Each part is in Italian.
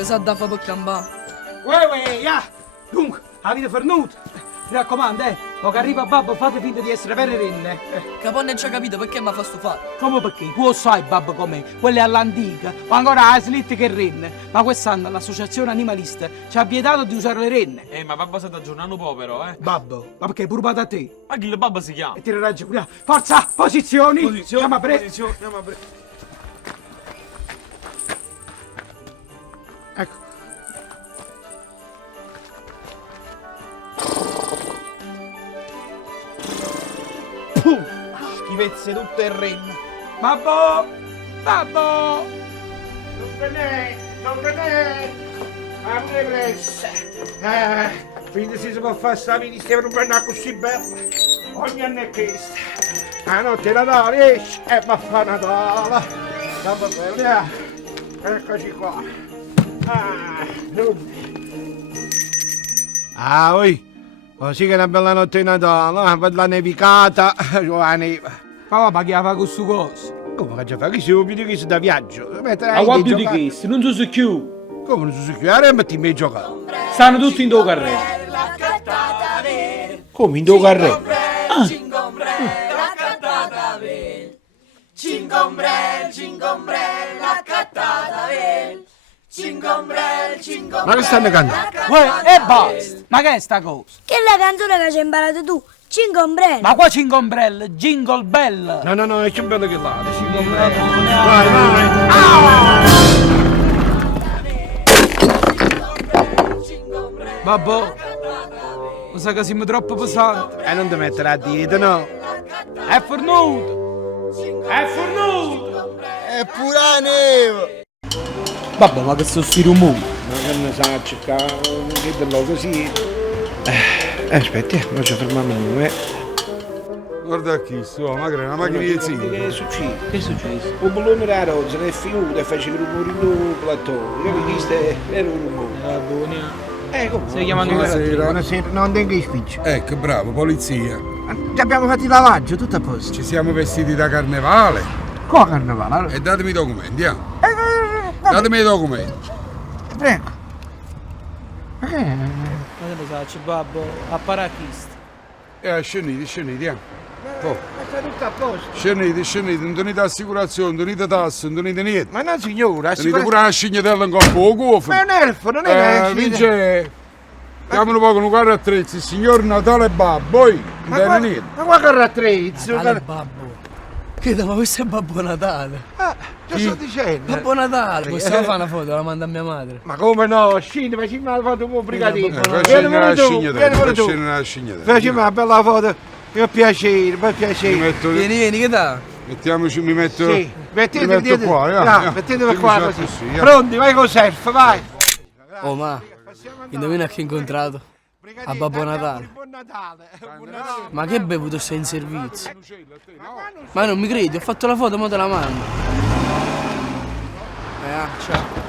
Che sa da fa per campare? Uè, ya! Dunque, avete fornuto? Mi raccomando, che arriva babbo fate finta di essere vere renne. Capone non ci ha capito perché mi fa stufare. Come perché? Tu lo sai babbo com'è, quelle all'antica, ma ancora la slitte che renne. Ma quest'anno l'associazione animalista ci ha vietato di usare le renne. Ma babbo sta aggiornando un po' però, Babbo, ma perché è pure da te? Ma chi il babbo si chiama? E ti ragione, forza, posizioni! Andiamo a posizione. Ecco. Puh, schifezze tutte in renne. Babbo! Babbo! Non venite! Apri presto! Quindi si può fare sta ministero per una così bella! Ogni anno è questa! La notte Natale esce e va a fare Natale! Dopo bene, eccoci qua! Oi! Così che è una bella notte di Natale, per la nevicata, la neve! Ma va pagava con su cosa? Come che già fa? Che siamo più di questo da viaggio? Ma qua più di questo, non so se più. Come non si chiude? Ma ti mi giocare? Stanno tutti in tuo carrello. Come in tuo carrello? Ma che stanno cantando? Uè, e basta! Ma che è sta cosa? Che è la canzone che ci hai imparato tu? Cinque ombrelli. Ma qua Jingle Umbrella, Jingle Bell! No, è più bello che l'altro. Vai! Babbo, lo sai che siamo troppo pesanti? E non ti mettere a dieta, no? È fornuto! È fornuto! È pure la neve! Babbo, ma che sono sti rumori? Ma che ne sa, cercare che bello così. Aspetti, non ci fermiamo noi. Guarda chi sto, magari una macchina di zio. Che è successo? Che è successo? Un bullone della rozza è finito e faceva rumori in platò. Io che questo era un rumore. Buona. Come? Si chiama anche Buonasera. Buonasera, non tengo i spicci. Ecco, bravo, polizia. Ci abbiamo fatto il lavaggio, tutto a posto. Ci siamo vestiti da carnevale. Come carnevale? E datemi i documenti, Datemi i documenti. Prego. Ma che lo sai, babbo? A parachista. Scendete, Oh. Sta tutto a posto. Scendete, non tenete assicurazione, non tenete tasse, non tenete niente. Ma no signora, Tenete pure una scignatella in corpo, o cuofa. Ma è un elfo, non è un Vince, chiamano un po' con un carro attrezzi, il signor Natale Babbo, poi, non tiene niente. Ma qua che rattrezzo? Natale babbo. Che ma questo è Babbo Natale. Che sto dicendo? Babbo Natale. Possiamo fare una foto, la manda a mia madre. Ma come no? Scendi, facciamo una foto un po' brigatino. Facciamo una scignatella, Facciamo una bella foto. Per piacere, per piacere. Vieni, che dà? Mettiamoci, mi metto, Sì, mi metto qua, mettetevi qua così. Sì, Pronti, vai con surf, vai. Oh, ma indovina chi ho incontrato? A Babbo Natale. Buon Natale. Ma che bevuto sei in servizio? Ma non mi credi, ho fatto la foto, mo te la mando. Ciao.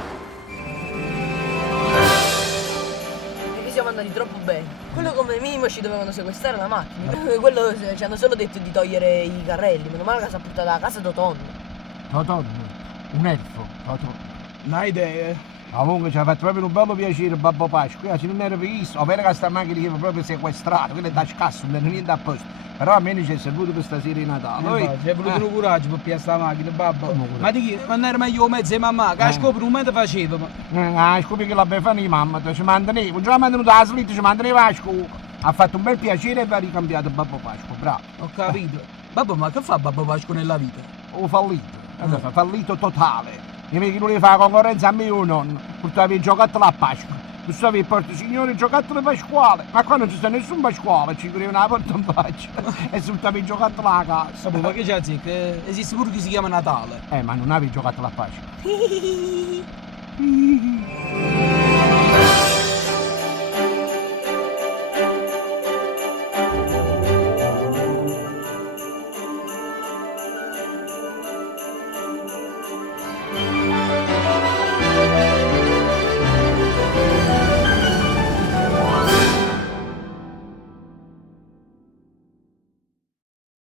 Perché siamo andati troppo bene. Quello come minimo ci dovevano sequestrare la macchina. Quello ci hanno solo detto di togliere i carrelli. Meno male che si è portata a casa Totonno. Totonno, un elfo, Totonno. Non hai idea. Comunque ci ha fatto proprio un bello piacere Babbo Pasqua, se non era visto, o vero che sta macchina che proprio sequestrata, quella è da scasso, non è niente a posto. Però almeno ci è servito per stasera di Natale. Ci hai voluto un coraggio per pigliare sta macchina, babbo. Ma di chi? Ma non era meglio mezzo di mamma, che scopri un mese faceva. Scopi che la befana di mamma, ci manteneva, non ci ha mantenuto la slitta, ci manteneva a scuola. Ha fatto un bel piacere e va ricambiato Babbo Pasqua, bravo. Ho capito. Babbo, ma che fa Babbo Pasqua nella vita? Ho fallito, fallito totale. Io mi non fa concorrenza a mio nonno, portava i giocattoli a Pasqua. Tu stavi il porto signore giocattoli Pasquale, ma qua non ci sta nessun Pasquale, ci correva una porta in faccia e portava i giocattoli a casa. Babbo, ma che c'è a dire? Che esiste pure chi si chiama Natale. Ma non avevi giocattoli a Pasqua.